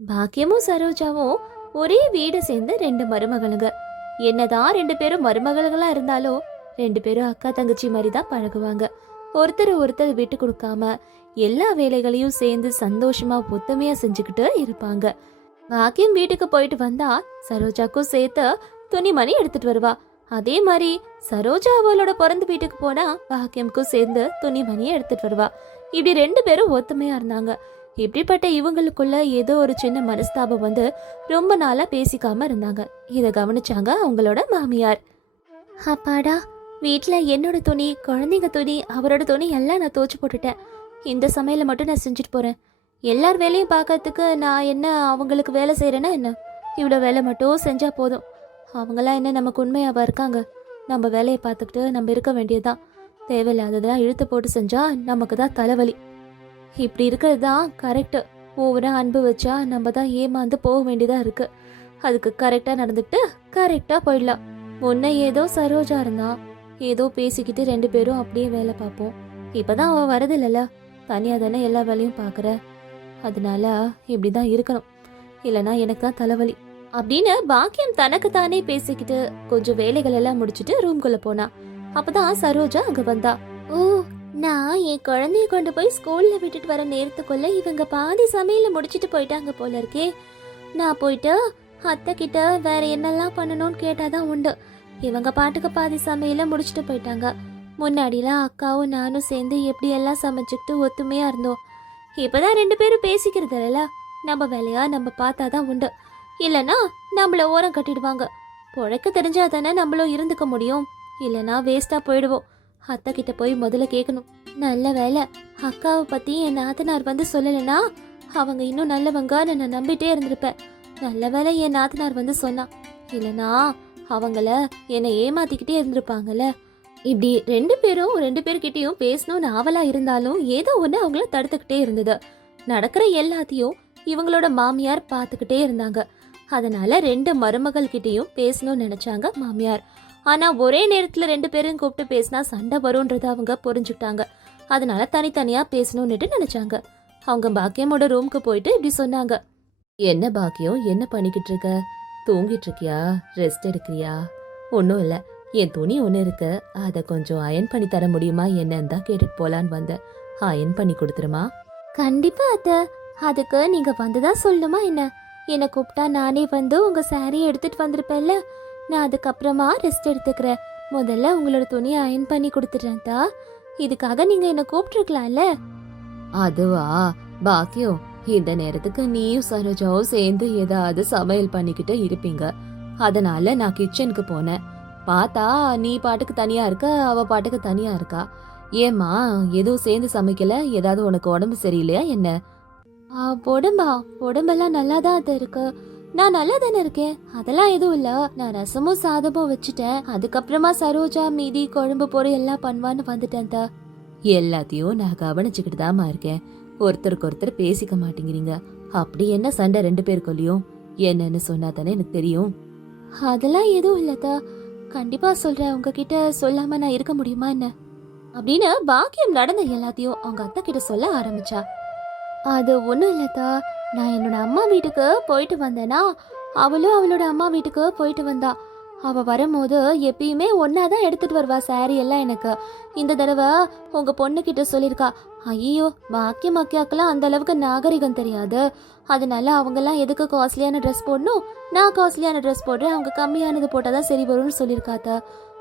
பாக்கியமும் சரோஜாவும் ஒரே வீடு சேர்ந்து ரெண்டு மருமகளுங்க. என்னதான் ரெண்டு பேரும் மருமகள்களா இருந்தாலும் ரெண்டு பேரும் அக்கா தங்கச்சி மாதிரி தான் பழகுவாங்க. ஒருத்தர் ஒருத்தர் விட்டு கொடுக்காம எல்லா வேலைகளையும் சேர்ந்து சந்தோஷமா ஒத்துமையா செஞ்சுக்கிட்டு இருப்பாங்க. பாக்கியம் வீட்டுக்கு போயிட்டு வந்தா சரோஜாக்கும் சேர்த்து துணிமணி எடுத்துட்டு வருவா. அதே மாதிரி சரோஜா அவளோட பிறந்த வீட்டுக்கு போனா பாக்கியம்க்கும் சேர்ந்து துணிமணியை எடுத்துட்டு வருவா. இப்படி ரெண்டு பேரும் ஒத்துமையா இருந்தாங்க. இப்படிப்பட்ட இவங்களுக்குள்ள ஏதோ ஒரு சின்ன மனஸ்தாபம் வந்து ரொம்ப நாளா பேசிக்காம இருந்தாங்க. இத கவனிச்சாங்க அவங்களோட மாமியார். அப்பாடா வீட்டில் என்னோட துணி குழந்தைங்க துணி அவரோட துணி எல்லாம் நான் துவச்சி போட்டுட்டேன். இந்த சமையலை மட்டும் நான் செஞ்சுட்டு போறேன். எல்லார் வேலையும் பார்க்கறதுக்கு நான் என்ன அவங்களுக்கு வேலை செய்யறேன்னா என்ன? இவ்வளோ வேலை மட்டும் செஞ்சா போதும். அவங்களாம் என்ன நமக்கு உண்மையாவா இருக்காங்க? நம்ம வேலையை பார்த்துக்கிட்டு நம்ம இருக்க வேண்டியதுதான். தேவையில்லாததெல்லாம் இழுத்து போட்டு செஞ்சா நமக்கு தான் தலைவலி. இப்படி இருக்கிறது தான் கரெக்டு ஒவ்வொரு அன்பு வச்சா நம்ம தான் ஏமாந்து போக வேண்டியதாக இருக்கு. அதுக்கு கரெக்டாக நடந்துட்டு கரெக்டாக போயிடலாம். முன்ன ஏதோ சரோஜா இருந்தா ஏதோ பேசிக்கிட்டு ரெண்டு பேரும் அப்படியே வேலை பார்ப்போம். இப்பதான் அவள் வரதில்லல தனியாக தானே எல்லா வேலையும் பார்க்குற. அதனால இப்படி தான் இருக்கணும். இல்லைனா எனக்கு தான் தலைவலி. அப்படின்னு பாக்கியம் தனக்கு தானே பேசிக்கிட்டு கொஞ்சம் வேலைகள் எல்லாம் முடிச்சுட்டு ரூம்குள்ளே போனா. அப்பதான் சரோஜா அங்கே வந்தா. ஓ நான் என் குழந்தைய கொண்டு போய் ஸ்கூல்ல விட்டுட்டு வர நேரத்துக்குள்ள இவங்க பாதி சமையல முடிச்சிட்டு போயிட்டாங்க போல இருக்கே. நான் போயிட்டு அத்தை கிட்ட வேற என்னெல்லாம் பண்ணணும்னு கேட்டாதான் உண்டு. இவங்க பாட்டுக்கு பாதி சமையல முடிச்சிட்டு போயிட்டாங்க. முன்னாடிலாம் அக்காவும் நானும் சேர்ந்து எப்படி எல்லாம் சமைச்சுக்கிட்டு ஒத்துமையா இருந்தோம். இப்பதான் ரெண்டு பேரும் பேசிக்கிறது இல்ல நம்ம வேலையா நம்ம பார்த்தாதான் உண்டு. இல்லைன்னா நம்மள ஓரம் கட்டிடுவாங்க. பொழைக்க தெரிஞ்சாதானே நம்மளும் இருந்துக்க முடியும். இல்லைன்னா வேஸ்டா போயிடுவோம். அத்தை கிட்ட போய் முதல்ல கேட்கணும் நல்ல வேலை அக்காவை பத்தி என் நாத்தனார் வந்து சொல்லலைன்னா அவங்க இன்னும் நல்லவங்க நான் நம்பிட்டே இருந்திருப்பேன் நல்ல வேலை என் நாத்தனார் வந்து சொன்னான். இல்லைனா அவங்கள என்னை ஏமாத்திக்கிட்டே இருந்திருப்பாங்கல்ல. இப்படி ரெண்டு பேரும் ரெண்டு பேர்கிட்டயும் பேசணும்னு ஆவலா இருந்தாலும் ஏதோ ஒண்ணு அவங்கள தடுத்துக்கிட்டே இருந்தது. நடக்கிற எல்லாத்தையும் இவங்களோட மாமியார் பார்த்துக்கிட்டே இருந்தாங்க. அதனால ரெண்டு மருமகள் கிட்டயும் பேசணும்னு நினைச்சாங்க மாமியார். ஆனால் ஒரே நேரத்தில் ரெண்டு பேரும் கூப்பிட்டு பேசினா சண்டை வரும்ன்றத அவங்க புரிஞ்சுக்கிட்டாங்க. அதனால தனித்தனியாக பேசணும்னுட்டு நினைச்சாங்க. அவங்க பாக்கியமோட ரூம்க்கு போயிட்டு இப்படி சொன்னாங்க. என்ன பாக்கியம்? என்ன பண்ணிக்கிட்டு இருக்க? தூங்கிட்டு இருக்கியா? ரெஸ்ட் எடுக்கிறியா? ஒன்றும் இல்லை. என் துணி ஒன்று இருக்கு. அதை கொஞ்சம் அயன் பண்ணி தர முடியுமா என்னன்னு தான் கேட்டுட்டு போலான்னு வந்தேன். அயன் பண்ணி கொடுத்துருமா? கண்டிப்பா அத்த. அதுக்கு நீங்க வந்துதான் சொல்லணுமா என்ன? என்னை கூப்பிட்டா நானே வந்து உங்க சாரியை எடுத்துட்டு வந்திருப்பேன்ல. நான் அதுக்கப்புறமா ரெஸ்ட் எடுத்துக்கிறேன். முதல்ல உங்களோட துணியை அயன் பண்ணி கொடுத்துட்றேன் தா இதுக்காக நீங்க என்ன கூப்பிட்டுருக்கலாம்ல? அதுவா? பாக்கியம் இந்த நேரத்துக்கு நீயும் சரோஜாவும் சேர்ந்து ஏதாவது சமையல் பண்ணிக்கிட்டு இருப்பீங்க. அதனால நான் கிச்சனுக்கு போனேன். பார்த்தா நீ பாட்டுக்கு தனியா இருக்க அவ பாட்டுக்கு தனியா இருக்கா? ஏம்மா எதுவும் சேர்ந்து சமைக்கல? ஏதாவது உனக்கு உடம்பு சரியில்லையா என்ன? உடம்பா உடம்பெல்லாம் நல்லா தான் இருக்கு. நான் நல்லா தானே இருக்கேன். அதெல்லாம் எதுவும் இல்ல. நான் ரசமும் சாதமும் வச்சுட்டேன். அதுக்கப்புறமா சரோஜா மீதி குழம்பு போற எல்லாம் பண்ணுவான்னு வந்துட்டேன் தா. எல்லாத்தையும் நான் கவனிச்சுக்கிட்டு தாமா இருக்கேன். ஒருத்தருக்கு ஒருத்தர் பேசிக்க மாட்டேங்கிறீங்க. அப்படி என்ன சண்டை ரெண்டு பேருக்குள்ளயும்? என்னன்னு சொன்னா தானே எனக்கு தெரியும். அதெல்லாம் எதுவும் இல்லதா கண்டிப்பா சொல்றேன். உங்ககிட்ட சொல்லாம நான் இருக்க முடியுமா என்ன? அப்படின்னு பாக்கியம் நடந்த எல்லாத்தையும் அவங்க அத்தை கிட்ட சொல்ல ஆரம்பிச்சா. அது ஒன்றும் இல்லத்தா. நான் என்னோட அம்மா வீட்டுக்கு போயிட்டு வந்தேனா அவளும் அவளோட அம்மா வீட்டுக்கு போயிட்டு வந்தா. அவ வரும்போது எப்பயுமே ஒன்னா தான் எடுத்துட்டு வருவா சாரி எல்லாம் எனக்கு. இந்த தடவை உங்க பொண்ணு கிட்ட சொல்லியிருக்கா ஐயோ பாக்கியம் மக்கியாக்கெல்லாம் அந்த அளவுக்கு நாகரிகம் தெரியாது. அதனால அவங்கெல்லாம் எதுக்கு காஸ்ட்லியான ட்ரெஸ் போடணும்? நான் காஸ்ட்லியான ட்ரெஸ் போடுறேன் அவங்க கம்மியானது போட்டால் தான் சரி வரும்னு சொல்லியிருக்காத்தா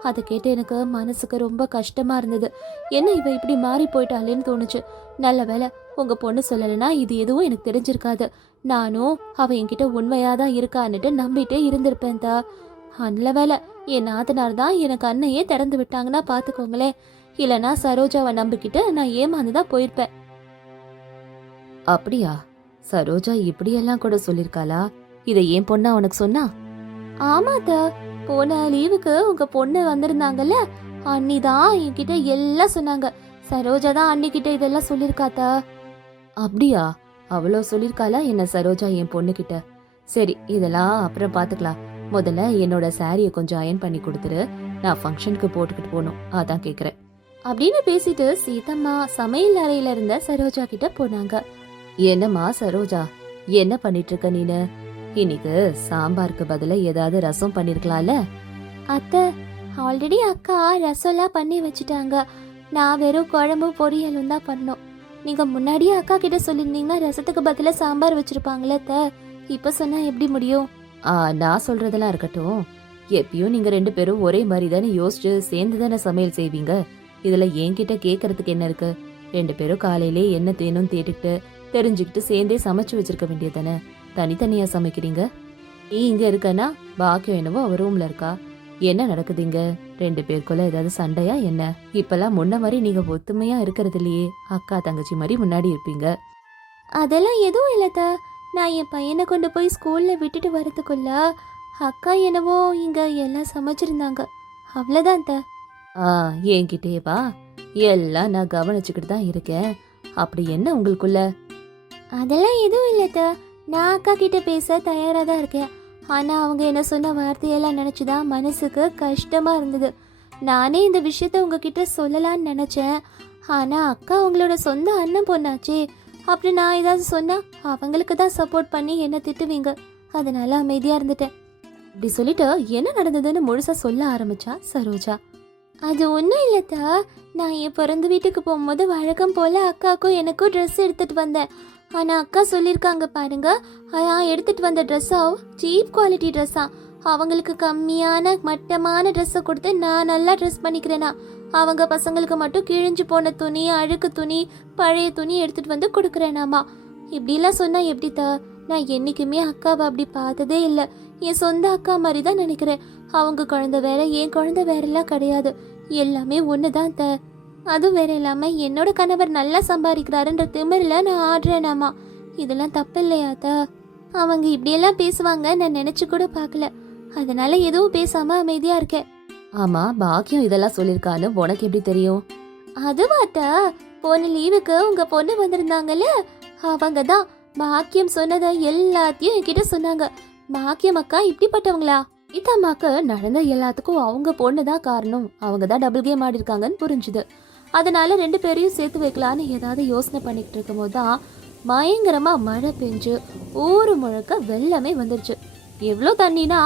அதை கேட்டு எனக்கு மனசுக்கு ரொம்ப கஷ்டமா இருந்தது. என்ன இவ இப்படி மாறி போயிட்டாளேன்னு தோணுச்சு. நல்ல வேலை உங்க பொண்ணு சொல்லலைன்னா இது எதுவும் எனக்கு தெரிஞ்சிருக்காது. நானும் அவ என்கிட்ட உண்மையா தான் இருக்கான்னுட்டு நம்பிட்டே இருந்திருப்பேன் தா. நல்ல வேலை என் நாத்தனார் தான் எனக்கு அன்னையே திறந்து விட்டாங்கன்னா பாத்துக்கோங்களேன். இல்லனா சரோஜாவை நம்பிக்கிட்டு நான் ஏமாந்து தான் போயிருப்பேன். அப்படியா? சரோஜா இப்படியெல்லாம் கூட சொல்லிருக்காளா? இதை ஏன் பொண்ணா உனக்கு சொன்னா? ஆமாத்தா போன லீவுக்கு உங்க பொண்ணு வந்திருந்தாங்கல்ல? அண்ணி தான் என்கிட்ட எல்லாம் சொன்னாங்க. சரோஜா தான் அண்ணி கிட்ட இதெல்லாம் சொல்லிருக்காத்தா? அப்படியா? அவ்வளோ சொல்லிருக்காளா? என்ன சரோஜா என் பொண்ணு கிட்ட சரி இதெல்லாம் அப்புறம் பாத்துக்கலாம். முதல்ல என்னோட சாரியை கொஞ்சம் அயன் பண்ணி கொடுத்துரு. நான் ஃபங்க்ஷனுக்கு போட்டுக்கிட்டு போகணும். அதான் கேக்குறேன். அப்படின்னு பேசிட்டு சீதம்மா சமையல் அறையில இருந்த சரோஜா கிட்ட போனாங்க. என்னம்மா சரோஜா? என்ன பண்ணிட்டு இருக்க நீனு? இன்னைக்கு சாம்பாருக்கு பதிலா ஏதாவது ரசம் பண்ணிருக்கலாம்ல? அத்தை ஆல்ரெடி அக்கா ரசம்லாம் பண்ணி வச்சுட்டாங்க. நான் வெறும் குழம்பு பொரியலும் தான் பண்ணோம். நீங்க முன்னாடியே அக்கா கிட்ட சொல்லியிருந்தீங்கன்னா ரசத்துக்கு பதிலா சாம்பார் வச்சிருப்பாங்களே அத்தை. இப்ப சொன்னா எப்படி முடியும்? ஆ நான் சொல்றதெல்லாம் இருக்கட்டும். எப்பயும் நீங்க ரெண்டு பேரும் ஒரே மாதிரி தானே யோசிச்சு சேர்ந்து தானே சமையல் செய்வீங்க? இதுல என்கிட்ட கேக்குறதுக்கு என்ன இருக்கு? ரெண்டு பேரும் காலையிலே என்ன தேனும் தேட்டுக்கிட்டு தெரிஞ்சுக்கிட்டு சேர்ந்தே சமைச்சு வச்சிருக்க வேண்டியதானே தனித்தனியா சமைக்கிறீங்க? நீ இங்க இருக்கனா? பாக்கியம் என்னவோ அவ ரூம்ல இருக்கா? என்ன நடக்குதுங்க ரெண்டு பேருக்குள்ள ஏதாவது சண்டையா என்ன? இப்பெல்லாம் முன்ன மாதிரி நீங்க ஒத்துமையா இருக்கிறது இல்லையே. அக்கா தங்கச்சி மாதிரி முன்னாடி இருப்பீங்க. அதெல்லாம் எதுவும் இல்லத்த நான் என் பையனை கொண்டு போய் ஸ்கூல்ல விட்டுட்டு வரதுக்குள்ள அக்கா என்னவோ இங்க எல்லாம் சமைச்சிருந்தாங்க. அவ்வளவுதான் த ஆ என்கிட்டயே வா. எல்லாம் நான் கவனிச்சுக்கிட்டு தான் இருக்கேன். அப்படி என்ன உங்களுக்குள்ள? அதெல்லாம் எதுவும் இல்லத்த நான் அக்கா கிட்ட பேச தயாராக தான் இருக்கேன். ஆனால் அவங்க என்ன சொன்ன வார்த்தையெல்லாம் நினைச்சுதான் மனசுக்கு கஷ்டமாக இருந்தது. நானே இந்த விஷயத்த உங்ககிட்ட சொல்லலான்னு நினச்சேன். ஆனால் அக்கா அவங்களோட சொந்த அண்ணன் பொண்ணாச்சே. அப்படி நான் ஏதாவது சொன்னால் அவங்களுக்கு தான் சப்போர்ட் பண்ணி என்ன திட்டுவீங்க. அதனால அமைதியாக இருந்துட்டேன். இப்படி சொல்லிட்டு என்ன நடந்ததுன்னு முழுசாக சொல்ல ஆரம்பிச்சா சரோஜா. அது ஒன்றும் இல்லைத்தா நான் என் பிறந்த வீட்டுக்கு போகும்போது வழக்கம் போல் அக்காவுக்கும் எனக்கும் ட்ரெஸ் எடுத்துகிட்டு வந்தேன். ஆனால் அக்கா சொல்லியிருக்காங்க பாருங்க. நான் எடுத்துட்டு வந்த ட்ரெஸ்ஸா சீப் குவாலிட்டி ட்ரெஸ்ஸா அவங்களுக்கு கம்மியான மட்டமான ட்ரெஸ்ஸை கொடுத்து நான் நல்லா ட்ரெஸ் பண்ணிக்கிறேனா. அவங்க பசங்களுக்கு மட்டும் கிழிஞ்சு போன துணி அழுக்கு துணி பழைய துணி எடுத்துகிட்டு வந்து கொடுக்குறேனாமா. இப்படிலாம் சொன்னால் எப்படி தா நான் என்றைக்குமே அக்காவை அப்படி பார்த்ததே இல்லை. என் சொந்த அக்கா மாதிரி தான் நினைக்கிறேன். அவங்க குழந்த வேற என் குழந்த வேறெல்லாம் கிடையாது. எல்லாமே ஒன்று தான் த அதுவும் வேற இல்லாம என்னோட கணவர் நல்லா சம்பாதிக்கிறாருன்ற திமிரில் நான் ஆடுறேனாமா? இதெல்லாம் தப்பு இல்லையா தா அவங்க இப்படியெல்லாம் பேசுவாங்க நான் நினைச்சு கூட பார்க்கல. அதனால எதுவும் பேசாம அமைதியா இருக்கேன் ஆமா பாக்கியம் இதெல்லாம் சொல்லிருக்கான்னு உனக்கு எப்படி தெரியும்? அதுவாத்தா போன லீவுக்கு உங்க பொண்ணு வந்திருந்தாங்கல்ல? அவங்க தான் பாக்கியம் சொன்னதை எல்லாத்தையும் என்கிட்ட சொன்னாங்க. பாக்கியம் அக்கா இப்படிப்பட்டவங்களா? இத்தம்மாக்கு நடந்த எல்லாத்துக்கும் அவங்க பொண்ணு தான் காரணம். அவங்க தான் டபுள் கேம் ஆடி இருக்காங்கன்னு புரிஞ்சுது. அதனால் ரெண்டு பேரையும் சேர்த்து வைக்கலான்னு ஏதாவது யோசனை பண்ணிக்கிட்டு இருக்கும்போது தான் பயங்கரமாக மழை பெஞ்சு ஊர் முழுக்க வெள்ளமே வந்துருச்சு. எவ்வளோ தண்ணினா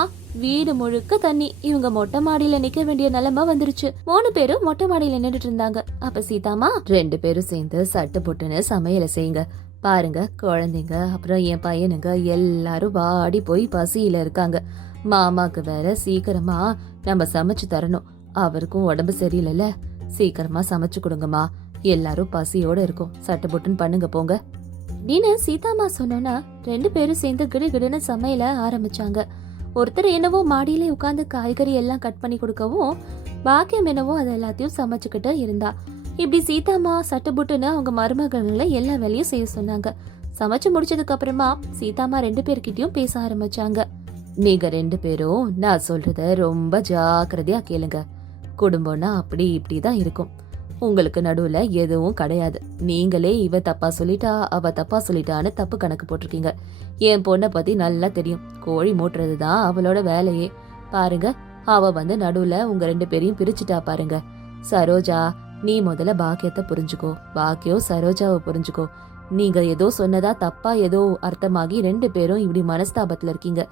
வீடு முழுக்க தண்ணி. இவங்க மொட்டை மாடியில நிக்க வேண்டிய நிலைமை வந்துருச்சு. மூணு பேரும் மொட்டை மாடியில நின்றுட்டு இருந்தாங்க. அப்ப சீதாமா ரெண்டு பேரும் சேர்ந்து சட்டு புட்டுன்னு சமையலை செய்யுங்க. பாருங்க குழந்தைங்க அப்புறம் என் பையனுங்க எல்லாரும் வாடி போய் பசியில இருக்காங்க. மாமாக்கு வேற சீக்கிரமா நம்ம சமைச்சு தரணும். அவருக்கும் உடம்பு சரியில்லைல்ல. சீக்கிரமா சமைச்சு கொடுங்கம்மா. எல்லாரும் பசியோட இருக்கும். சட்டு புட்டுன்னு பண்ணுங்க போங்க. அப்படின்னு சீதாமா சொன்னோன்னா ரெண்டு பேரும் சேர்ந்து கிடுகிடுன்னு சமையல ஆரம்பிச்சாங்க. ஒருத்தர் என்னவோ மாடியிலே உட்காந்து காய்கறி எல்லாம் கட் பண்ணி கொடுக்கவும் பாக்கியம் என்னவோ அதை எல்லாத்தையும் சமைச்சுக்கிட்டு இருந்தா. இப்படி சீதாமா சட்டுப்புட்டுன்னு அவங்க மருமகளை எல்லா வேலையும் செய்ய சொன்னாங்க. சமைச்சு முடிச்சதுக்கு அப்புறமா சீதாமா ரெண்டு பேர்கிட்டயும் பேச ஆரம்பிச்சாங்க. நீங்க ரெண்டு பேரும் நான் சொல்றத ரொம்ப ஜாக்கிரதையா கேளுங்க. குடும்பம்னா அப்படி இப்படி தான் இருக்கும். உங்களுக்கு நடுவில் எதுவும் கிடையாது. நீங்களே இவ தப்பா சொல்லிட்டா அவ தப்பா சொல்லிட்டான்னு தப்பு கணக்கு போட்டிருக்கீங்க. என் பொண்ணை பத்தி நல்லா தெரியும். கோழி மூட்டுறது தான் அவளோட வேலையே. பாருங்க அவ வந்து நடுவுல உங்க ரெண்டு பேரையும் பிரிச்சுட்டா பாருங்க. சரோஜா நீ முதல்ல பாக்கியத்தை புரிஞ்சுக்கோ. பாக்கியம் சரோஜாவை புரிஞ்சுக்கோ. நீங்க ஏதோ சொன்னதா தப்பா ஏதோ அர்த்தமாகி ரெண்டு பேரும் இப்படி மனஸ்தாபத்துல இருக்கீங்க.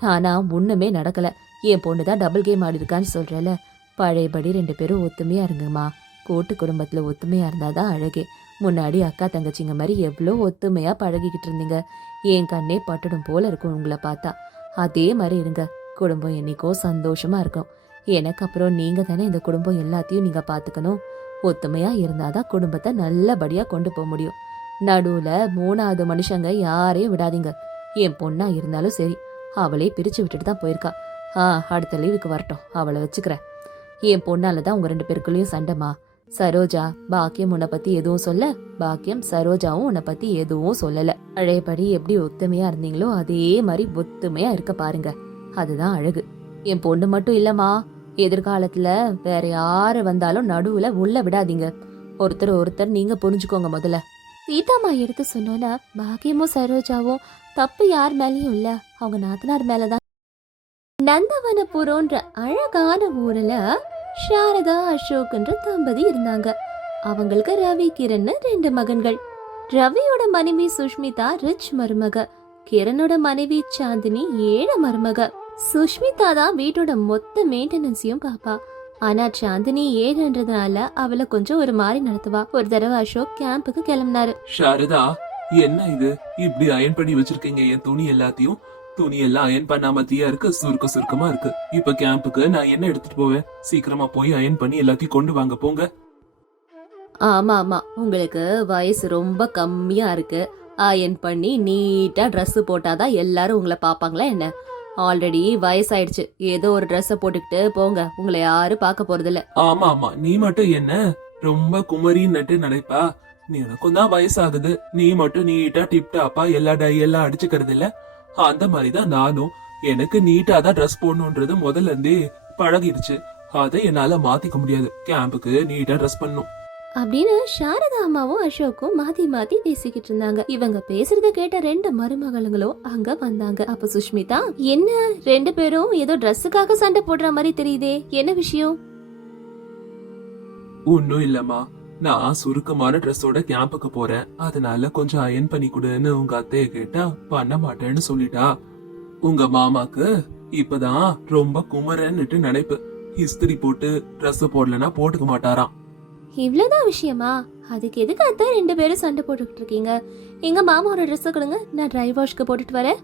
ஆனா ஒண்ணுமே நடக்கல. என் பொண்ணு தான் டபுள் கேம் ஆடி இருக்கான்னு சொல்றல பழையபடி ரெண்டு பேரும் ஒத்துமையா இருங்கம்மா. கூட்டு குடும்பத்துல ஒத்துமையா இருந்தாதான் அழகே. முன்னாடி அக்கா தங்கச்சிங்க மாதிரி எவ்வளோ ஒத்துமையா பழகிக்கிட்டு இருந்தீங்க. என் கண்ணே பட்டுடும் போல இருக்கும் உங்களை பார்த்தா. அதே மாதிரி இருங்க. குடும்பம் என்னைக்கோ சந்தோஷமா இருக்கும். எனக்கு அப்புறம் நீங்க தானே இந்த குடும்பம் எல்லாத்தையும் நீங்க பாத்துக்கணும் ஒத்துமையா இருந்தாதான் குடும்பத்தை நல்லபடியா கொண்டு போக முடியும். நடுவுல மூணாவது மனுஷங்க யாரையும் விடாதீங்க. என் பொண்ணா இருந்தாலும் சரி அவளே பிரிச்சு விட்டுட்டு தான் போயிருக்கா. ஆ அடுத்த லீவுக்கு வரட்டும். அவளை வச்சுக்கிறேன். என் பொண்ணால தான் உங்க ரெண்டு பேருக்குள்ளேயும் சண்டைமா சரோஜா பாக்கியம் உன்னை பத்தி எதுவும் சொல்ல? பாக்கியம் சரோஜாவும் உன்னை பத்தி எதுவும் சொல்லல. பழையபடி எப்படி ஒத்துமையா இருந்தீங்களோ அதே மாதிரி ஒத்துமையா இருக்க பாருங்க. அதுதான் அழகு. என் பொண்ணு மட்டும் இல்லம்மா. எதிர்காலத்துல வேற யாரு வந்தாலும் நடுவுல உள்ள விடாதீங்க. ஒருத்தர் ஒருத்தர் நீங்க புரிஞ்சுக்கோங்க முதல்ல. சீதாமா எடுத்து சொன்னோன்னா பாக்கியமும் சரோஜாவும் தப்பு யார் மேலயும் இல்ல. அவங்க நாத்தனார் மேலதான் நந்தவனபுரோன்ற அழகான ஊர்ல சாரதா அசோக்ன்ற தம்பதி இருந்தாங்க. அவங்களுக்கு ரவி கிரண்னு ரெண்டு மகன்கள். ரவியோட மனைவி சுஷ்மிதா ரிச் மருமக. கிரனோட மனைவி சாந்தினி ஏழை மருமக. சுஷ்மிதா தான் வீட்டோட மொத்த மெயின்டெனன்ஸையும் பாப்பா. ஆனா சாந்தினி ஏழுன்றதுனால அவளை கொஞ்சம் ஒரு மாதிரி நடத்துவா. ஒரு தடவை அசோக் கேம்புக்கு கிளம்பினாரு. சாரதா என்ன இது? இப்படி அயன் பண்ணி வச்சிருக்கீங்க என் துணி எல்லாத்தையும்? துணி எல்லாம் அயன் பண்ணாம தீயா இருக்கு சுருக்க சுருக்கமா இருக்கு. இப்ப கேம்புக்கு நான் என்ன எடுத்துட்டு போவேன்? சீக்கிரமா போய் அயன் பண்ணி எல்லாத்தையும் கொண்டு வாங்க போங்க. ஆமா ஆமா. உங்களுக்கு வயசு ரொம்ப கம்மியா இருக்கு. அயன் பண்ணி நீட்டா Dress போட்டாதான் எல்லாரும் உங்களை பாப்பாங்களா என்ன? ஆல்ரெடி வயசாயிடுச்சு. ஏதோ ஒரு Dress போட்டுக்கிட்டு போங்க. உங்களை யாரும் பார்க்க போறதில்ல. ஆமா ஆமா. நீ மட்டும் என்ன? ரொம்ப குமரின்னுட்டு நினைப்பா நீ எனக்கும் தான் வயசாகுது. நீ மட்டும் நீட்டா டிப் டாப்பா எல்லா டை எல்லாம் அடிச்சுக்கிறது இல்ல அந்த மாதிரிதான் நானும். எனக்கு நீட்டா தான் ட்ரெஸ் போடணுன்றது முதல்ல இருந்தே பழகிடுச்சு. அதை என்னால மாத்திக்க முடியாது. கேம்புக்கு நீட்டா ட்ரெஸ் பண்ணும். அப்படின்னு சாரதா அம்மாவும் அசோக்கும் மாத்தி மாத்தி பேசிக்கிட்டு இருந்தாங்க. இவங்க பேசுறத கேட்ட ரெண்டு மருமகளுங்களும் அங்க வந்தாங்க. அப்ப சுஷ்மிதா என்ன? ரெண்டு பேரும் ஏதோ ட்ரெஸ்ஸுக்காக சண்டை போடுற மாதிரி தெரியுதே. என்ன விஷயம்? ஒன்னும் இல்லம்மா. நான் சுருக்கமான ட்ரெஸ்ஸோட கேம்புக்கு போறேன். அதனால கொஞ்சம் அயன் பண்ணி கொடுன்னு உங்க அத்தைய கேட்டா பண்ண மாட்டேன்னு சொல்லிட்டா. உங்க மாமாக்கு இப்பதான் ரொம்ப குமரன்னுட்டு நினைப்பு. இஸ்திரி போட்டு Dress போடலன்னா போட்டுக்க மாட்டாராம். இவ்வளவுதான் விஷயமா? அதுக்கு எதுக்கு அத்தை ரெண்டு பேரும் சண்டை போட்டுக்கிட்டு இருக்கீங்க? எங்க மாமாவோட ட்ரெஸ் கொடுங்க நான் ட்ரை வாஷ்க்கு போட்டுட்டு வரேன்.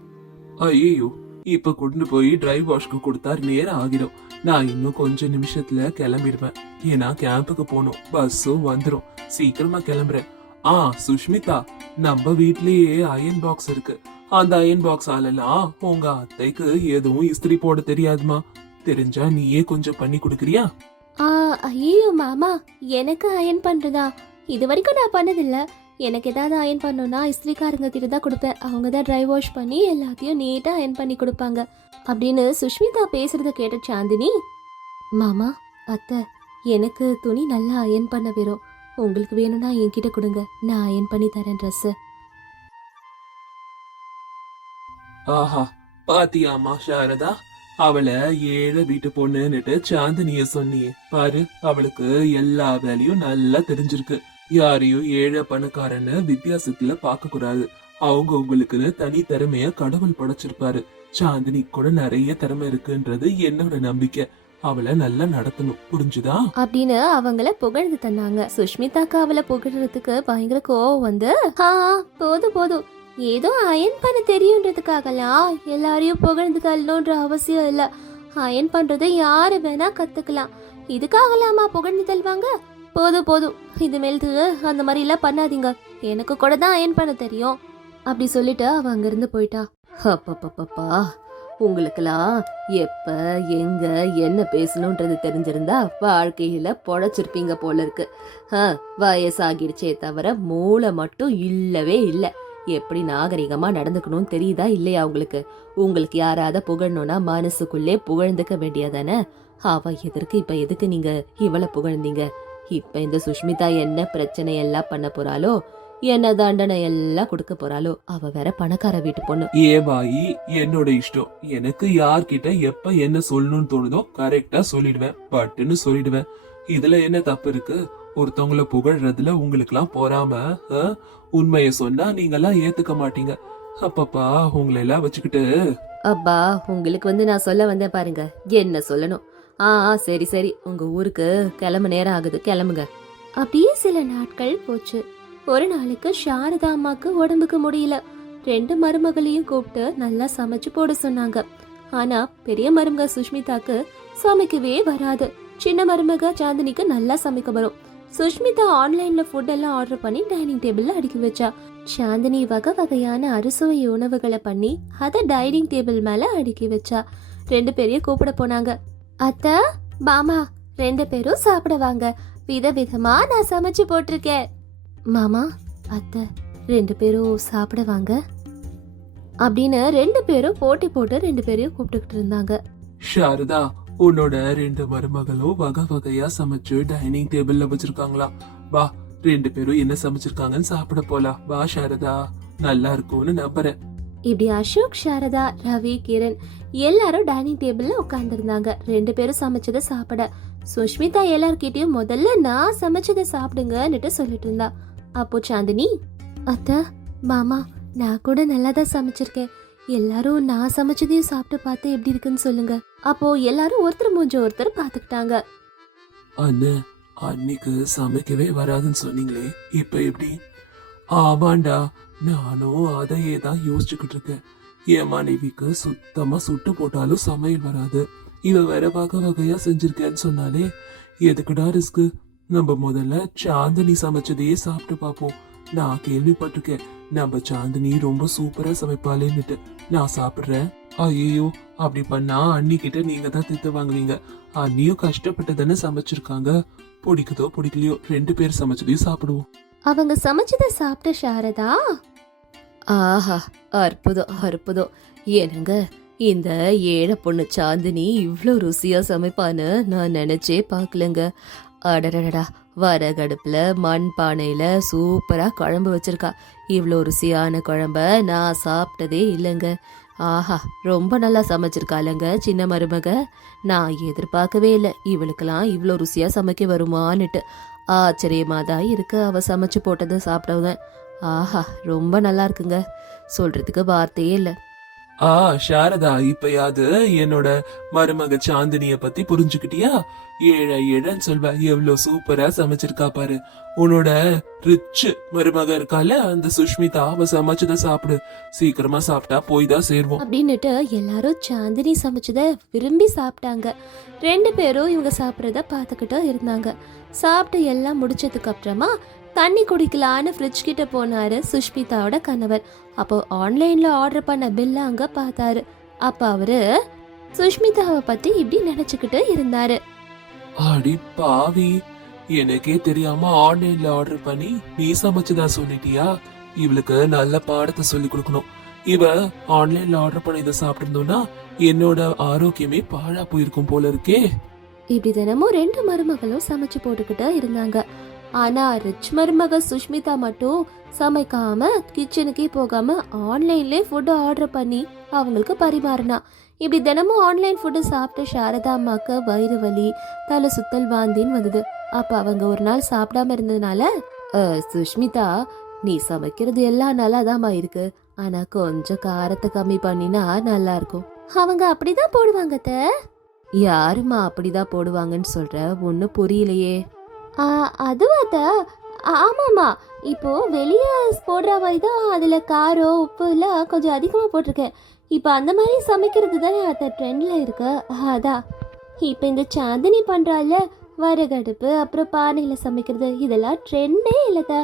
ஐயோ இப்ப கொண்டு போய் டிரை வாஷ்க்கு கொடுத்தா நேரம் ஆகிடும். நான் இன்னும் கொஞ்ச நிமிஷத்துல கிளம்பிடுவேன். ஏன்னா கேம்புக்கு போகணும். பஸ்ஸும் வந்துரும். சீக்கிரமா கிளம்புறேன். ஆ சுஷ்மிதா நம்ம வீட்லயே அயன் பாக்ஸ் இருக்கு. அந்த அயன் பாக்ஸ் ஆலெல்லாம் உங்க அத்தைக்கு எதுவும் இஸ்திரி போட தெரியாதுமா? தெரிஞ்சா நீயே கொஞ்சம் பண்ணி கொடுக்குறியா? ஆ ஐயோ மாமா எனக்கு அயன் பண்றதா? இது வரைக்கும் நான் பண்ணதில்ல. எனக்கு ஏதாவது அயன் பண்ணணும்னா இஸ்திரிக்காரங்க கிட்ட தான் கொடுப்பேன். அவங்க தான் ட்ரை வாஷ் பண்ணி எல்லாத்தையும் நீட்டாக அயன் பண்ணி கொடுப்பாங்க. அப்படின்னு சுஷ்மிதா பேசுறத கேட்ட சாந்தினி மாமா அத்தை எனக்கு துணி நல்லா அயன் பண்ண வரும் உங்களுக்கு வேணும்னா என்கிட்ட கொடுங்க. நான் அயன் பண்ணி தரேன் ட்ரெஸ்ஸு ஆஹா பாத்தியாமா சாரதா? அவளை ஏழை வீட்டு பொண்ணுன்னுட்டு சாந்தினிய சொன்னியே. பாரு அவளுக்கு எல்லா வேலையும் நல்லா தெரிஞ்சிருக்கு. யாரையும் ஏழை பணக்காரன வித்தியாசத்துல பார்க்க கூடாது. அவங்க உங்களுக்குன்னு தனி திறமைய கடவுள் படைச்சிருப்பாரு. சாந்தினி கூட நிறைய திறமை இருக்குன்றது என்னோட நம்பிக்கை. அவளை நல்லா நடத்தணும். புரிஞ்சுதா? அப்படின்னு அவங்கள புகழ்ந்து தந்தாங்க. சுஷ்மிதாக்கு அவளை புகழ்றதுக்கு பயங்கர கோவம் வந்து ஆ போதும் போதும். ஏதோ அயன் பண்ண தெரியுன்றதுக்காகலாம் எல்லாரையும் புகழ்ந்து தள்ளணுன்ற அவசியம் இல்ல. அயன் பண்றதை யாரு வேணா கத்துக்கலாம். இதுக்காகலாமா புகழ்ந்து தள்ளுவாங்க? போதும் போதும். இது மேலுக்கு அந்த மாதிரிலாம் பண்ணாதீங்க. எனக்கு கூட தான் அயன் பண்ண தெரியும். அப்படி சொல்லிட்டு அவ அங்கிருந்து போயிட்டா. அப்பப்பப்பப்பா உங்களுக்கெல்லாம் எப்ப எங்க என்ன பேசணுன்றது தெரிஞ்சிருந்தா வாழ்க்கையில பொழைச்சிருப்பீங்க போல இருக்கு. ஆ, வயசாகிடுச்சே தவிர மூளை மட்டும் இல்லவே இல்லை. எப்படி நாகரிகமா நடந்துக்கணும்னு தெரியுதா இல்லையா உங்களுக்கு? உங்களுக்கு யாராவது புகழணும்னா மனசுக்குள்ளே புகழ்ந்துக்க வேண்டியதானே? அவ எதற்கு இப்ப எதுக்கு நீங்க இவளை புகழ்ந்தீங்க? இப்ப இந்த சுஷ்மிதா என்ன பிரச்சனை எல்லாம் பண்ண போறாளோ என்ன தண்டனை எல்லாம் கொடுக்க போறாளோ அவ வேற பணக்கார வீட்டு பொண்ணு. ஏ பாயி என்னோட இஷ்டம். எனக்கு யார்கிட்ட எப்ப என்ன சொல்லணும்னு தோணுதோ கரெக்டா சொல்லிடுவேன். பட்டுன்னு சொல்லிடுவேன். இதுல என்ன தப்பு இருக்கு? ஒருத்தவங்கள புகழ்றதுல உங்களுக்குலாம் பொறாம ஆ? உண்மைய சொன்னா நீங்கெல்லாம் ஏத்துக்க மாட்டீங்க. அப்பப்பா உங்களை எல்லாம் வச்சுக்கிட்டு. அப்பா உங்களுக்கு வந்து நான் சொல்ல வந்தேன் பாருங்க. என்ன சொல்லணும்? ஆ சரி சரி. உங்க ஊருக்கு கிளம்ப நேரம் ஆகுது. கிளம்புங்க. அப்படியே சில நாட்கள் போச்சு. ஒரு நாளைக்கு சாரதா அம்மாக்கு உடம்புக்கு முடியல. ரெண்டு மருமகளையும் கூப்பிட்டு நல்லா சமைச்சு போட சொன்னாங்க. ஆனா பெரிய மருமக சுஷ்மிதாக்கு சமைக்கவே வராது. சின்ன மருமக சாந்தினிக்கு நல்லா சமைக்க வரும். சுஷ்மிதா ஆன்லைன்ல ஃபுட் எல்லாம் ஆர்டர் பண்ணி டைனிங் டேபிள்ல அடுக்கி வச்சா. சாந்தினி வகை வகையான அறுசுவை உணவுகளை பண்ணி அதை டைனிங் டேபிள் மேல அடுக்கி வச்சா. ரெண்டு பேரையும் கூப்பிட போனாங்க. அத்தை மாமா ரெண்டு பேரும் சாப்பிட வாங்க விதவிதமா நான் சமைச்சு போட்டிருக்கேன். மாமா அத்தை ரெண்டு பேரும் சாப்பிட வாங்க அப்படின்னு ரெண்டு பேரும் போட்டி போட்டு ரெண்டு பேரையும் கூப்பிட்டுக்கிட்டு இருந்தாங்க. சாரதா உன்னோட ரெண்டு மருமகளும் வகை வகையா சமைச்சு டைனிங் டேபிள்ல வச்சிருக்காங்களா? வா ரெண்டு பேரும் என்ன சமைச்சிருக்காங்கன்னு சாப்பிட போலாம். வா சாரதா. நல்லா இருக்கும்னு நம்புறேன். இப்படி அசோக் சாரதா ரவி கிரண் எல்லாரும் டைனிங் டேபிள்ல உட்காந்துருந்தாங்க ரெண்டு பேரும் சமைச்சதை சாப்பிட. சுஷ்மிதா எல்லார்கிட்டயும் முதல்ல நான் சமைச்சதை சாப்பிடுங்கன்னுட்டு சொல்லிட்டு இருந்தா. அப்போ சாந்தினி அத்தை மாமா நான் கூட நல்லா தான் சமைச்சிருக்கேன். எல்லாரும் நான் சமைச்சதையும் சாப்பிட்டு பார்த்து எப்படி இருக்குன்னு சொல்லுங்க. அப்போ எல்லாரும் ஒருத்தர் மூஞ்ச ஒருத்தர் பார்த்துக்கிட்டாங்க. அண்ணே அன்னைக்கு சமைக்கவே வராதுன்னு சொன்னீங்களே இப்ப எப்படி? ஆமாண்டா நானும் அதையே தான் யோசிச்சுக்கிட்டு இருக்கேன். என் மனைவிக்கு சுத்தமா சுட்டு போட்டாலும் சமையல் வராது. இவ வேற வகை வகையா செஞ்சிருக்கேன்னு சொன்னாலே எதுக்குடா ரிஸ்க்கு? நம்ம முதல்ல சாந்தினி சமைச்சதையே சாப்பிட்டு பார்ப்போம். நான் கேள்விப்பட்டிருக்கேன் நம்ம சாந்தினி ரொம்ப சூப்பரா சமைப்பாளேன்னுட்டு. நான் சாப்பிடுறேன். ஐயோ அப்படி பண்ணா அண்ணி கிட்ட நீங்க தான் திட்டு வாங்குவீங்க. அண்ணியும் கஷ்டப்பட்டு தானே சமைச்சிருக்காங்க. பிடிக்குதோ பிடிக்கலையோ ரெண்டு பேர் சமைச்சதையும் சாப்பிடுவோம். அவங்க சமைச்சதை சாப்பிட்ட சாரதா? ஆஹா அற்புதம் அற்புதம். என்னங்க இந்த ஏழை பொண்ணு சாந்தினி இவ்வளோ ருசியா சமைப்பான்னு நான் நினைச்சே பார்க்கலங்க. அடடடடா வரகடுப்புல மண் பானையில சூப்பரா குழம்பு வச்சிருக்கா. இவ்வளோ ருசியான குழம்ப நான் சாப்பிட்டதே இல்லைங்க. ஆஹா ரொம்ப நல்லா சமைச்சிருக்காளங்க சின்ன மருமக. நான் எதிர்பார்க்கவே இல்லை இவளுக்கெல்லாம் இவ்வளோ ருசியாக சமைக்க வருமான்னுட்டு. ஆச்சரியமாக தான் இருக்க அவ சமைச்சு போட்டதை சாப்பிடுவேன் ஆஹா ரொம்ப நல்லா இருக்குங்க. சொல்றதுக்கு வார்த்தையே இல்லை. ஆ சாரதா இப்பயாவது என்னோட மருமக சாந்தினிய பத்தி புரிஞ்சுக்கிட்டியா? ஏழை ஏழன்னு சொல்வ எவ்வளவு சூப்பரா சமைச்சிருக்கா பாரு. உன்னோட ரிச் மருமக இருக்கால அந்த சுஷ்மிதா அவ சமைச்சதை சாப்பிடு. சீக்கிரமா சாப்பிட்டா போய் தான் சேர்வோம். அப்படின்னுட்டு எல்லாரும் சாந்தினி சமைச்சதை விரும்பி சாப்பிட்டாங்க. ரெண்டு பேரும் இவங்க சாப்பிட்றத பார்த்துக்கிட்டு இருந்தாங்க. சாப்பிட்டு எல்லாம் முடிச்சதுக்கு அப்புறமா தண்ணி குடிக்கலான்னு ஃப்ரிட்ஜ் கிட்ட போனாரு சுஷ்மிதாவோட கணவர். அப்போ ஆன்லைன்ல ஆர்டர் பண்ண பில்ல அங்க பார்த்தாரு. அப்ப அவரு சுஷ்மிதாவை பத்தி இப்படி நினைச்சுக்கிட்டு இருந்தாரு. அடி பாவி. எனக்கே தெரியாம ஆன்லைன்ல ஆர்டர் பண்ணி நீ சமைச்சதா சொல்லிட்டியா? இவளுக்கு நல்ல பாடத்தை சொல்லி கொடுக்கணும். இவ ஆன்லைன்ல ஆர்டர் பண்ணி இதை சாப்பிட்டிருந்தோம்னா என்னோட ஆரோக்கியமே பாழா போயிருக்கும் போல இருக்கே. இப்படி தினமும் ரெண்டு மருமகளும் சமைச்சு போட்டுக்கிட்டு இருந்தாங்க. ஆனா ரிச் மருமக சுஷ்மிதா மட்டும் சமைக்காம கிச்சனுக்கே போகாம ஆன்லைன்லயே ஃபுட்டு ஆர்டர் பண்ணி அவங்களுக்கு பரிமாறினா. இப்படி தினமும் ஆன்லைன் ஃபுட்டு சாப்பிட்டு சாரதா அம்மாக்கு வயிறு வலி தலை சுத்தல் வாந்தின்னு வந்தது. அப்ப அவங்க ஒரு நாள் சாப்பிடாம இருந்ததுனால சுஷ்மிதா நீ சமைக்கிறது எல்லாம் நல்லாதாம்மா இருக்கு. ஆனா கொஞ்சம் காரத்தை கம்மி பண்ணினா நல்லா இருக்கும் அவங்க அப்படிதான் போடுவாங்க யாருமா யாரும்மா அப்படிதான் போடுவாங்கன்னு சொல்ற? ஒன்றும் புரியலையே. அதுவாத்தா ஆமாம்மா. இப்போ வெளியே போடுற மாதிரி தான் அதில் காரம் உப்பு எல்லாம் கொஞ்சம் அதிகமாக போட்டிருக்கேன். இப்போ அந்த மாதிரி சமைக்கிறது தானே அத்த ட்ரெண்டில் இருக்கு. அதான் இப்போ இந்த சாந்தினி பண்ணுறால வரகடுப்பு அப்புறம் பானையில் சமைக்கிறது இதெல்லாம் ட்ரெண்டே இல்லைதா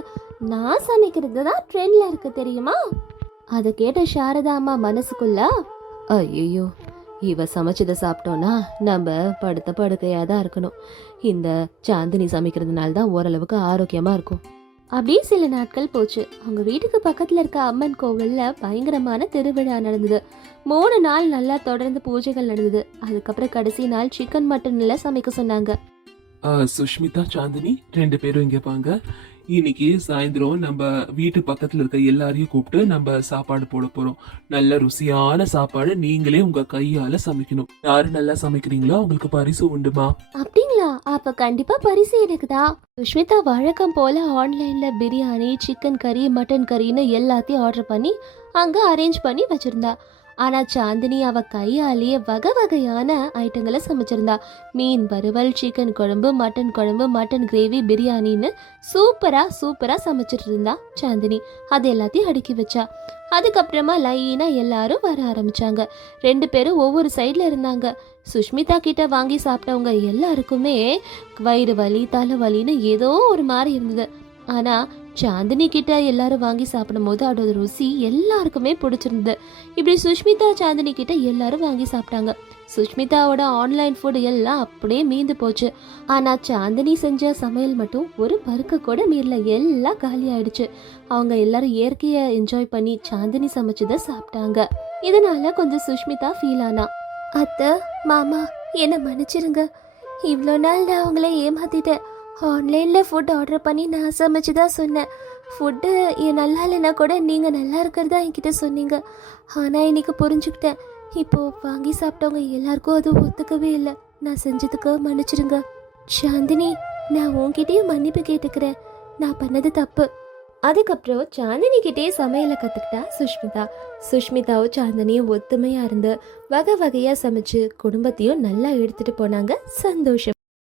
நான் சமைக்கிறது தான் ட்ரெண்டில் இருக்கு தெரியுமா? அதை கேட்ட சாரதா அம்மா மனசுக்குள்ள ஐயோ இவ சமைச்சதை சாப்பிட்டோன்னா நம்ம படுத்த படுக்கையாக தான் இருக்கணும். இந்த சாந்தினி சமைக்கிறதுனால தான் ஓரளவுக்கு ஆரோக்கியமாக இருக்கும். அப்படியே சில நாட்கள் போச்சு. அவங்க வீட்டுக்கு பக்கத்தில் இருக்க அம்மன் கோவிலில் பயங்கரமான திருவிழா நடந்தது. மூணு நாள் நல்லா தொடர்ந்து பூஜைகள் நடந்தது. அதுக்கப்புறம் கடைசி நாள் சிக்கன் மட்டன்ல சமைக்க சொன்னாங்க. ஆ, சுஷ்மிதா சாந்தினி ரெண்டு பேரும் இங்க வாங்க. இன்னைக்கு சாயந்தரம் நம்ம வீட்டு பக்கத்தில் இருக்க எல்லாரையும் கூப்பிட்டு நம்ம சாப்பாடு போட போறோம். நல்ல ருசியான சாப்பாடு நீங்களே உங்க கையால சமைக்கணும். யாரு நல்லா சமைக்கிறீங்களோ அவங்களுக்கு பரிசு உண்டுமா? அப்படிங்களா? அப்ப கண்டிப்பா பரிசு எனக்குதா. சுஷ்மிதா வழக்கம் போல ஆன்லைன்ல பிரியாணி சிக்கன் கறி மட்டன் கறின்னு எல்லாத்தையும் ஆர்டர் பண்ணி அங்க அரேஞ்ச் பண்ணி வச்சிருந்தா. ஆனா சாந்தினி அவ கையாலேயே வகை வகையான ஐட்டங்களை சமைச்சிருந்தா. மீன் வறுவல் சிக்கன் குழம்பு மட்டன் குழம்பு மட்டன் கிரேவி பிரியாணின்னு சூப்பரா சூப்பரா சமைச்சிட்டு இருந்தா சாந்தினி. அது எல்லாத்தையும் அடுக்கி வச்சா. அதுக்கப்புறமா லைனா எல்லாரும் வர ஆரம்பிச்சாங்க. ரெண்டு பேரும் ஒவ்வொரு சைட்ல இருந்தாங்க. சுஷ்மிதா கிட்ட வாங்கி சாப்பிட்டவங்க எல்லாருக்குமே வயிறு வலி தலை வலின்னு ஏதோ ஒரு மாதிரி இருந்தது. ஆனா சாந்தினி கிட்ட எல்லாரும் வாங்கி சாப்பிடும்போது அதோட ருசி எல்லாருக்குமே பிடிச்சிருந்தது. இப்படி சுஷ்மிதா சாந்தினி கிட்ட எல்லாரும் வாங்கி சாப்பிட்டாங்க. சுஷ்மிதாவோட ஆன்லைன் ஃபுட் எல்லாம் அப்படியே மீந்து போச்சு. ஆனா சாந்தினி செஞ்ச சமையல் மட்டும் ஒரு பருக்க கூட மீறல. எல்லாம் காலி ஆயிடுச்சு. அவங்க எல்லாரும் இயற்கையை என்ஜாய் பண்ணி சாந்தினி சமைச்சதை சாப்பிட்டாங்க. இதனால கொஞ்சம் சுஷ்மிதா ஃபீல் ஆனா. அத்தை மாமா என்னை மன்னிச்சிருங்க. இவ்வளோ நாள் நான் அவங்கள ஏமாத்திட்டேன். ஆன்லைனில் ஃபுட் ஆர்டர் பண்ணி நான் சமைச்சு தான் சொன்னேன் ஃபுட்டு நல்லா இல்லைன்னா கூட நீங்கள் நல்லா இருக்கிறதா என்கிட்ட சொன்னீங்க. ஆனால் இன்றைக்கி புரிஞ்சுக்கிட்டேன். இப்போது வாங்கி சாப்பிட்டவங்க எல்லாருக்கும் அது ஒத்துக்கவே இல்லை. நான் செஞ்சதுக்கு மன்னிச்சிருங்க சாந்தினி நான் உன்கிட்டயும் மன்னிப்பு கேட்டுக்கிறேன். நான் பண்ணது தப்பு. அதுக்கப்புறம் சாந்தினி கிட்டே சமையலை கற்றுக்கிட்டா சுஷ்மிதா. சுஷ்மிதாவும் சாந்தினியும் ஒத்துமையாக இருந்து வகை வகையாக சமைச்சு குடும்பத்தையும் நல்லா எடுத்துகிட்டு போனாங்க. சந்தோஷம்.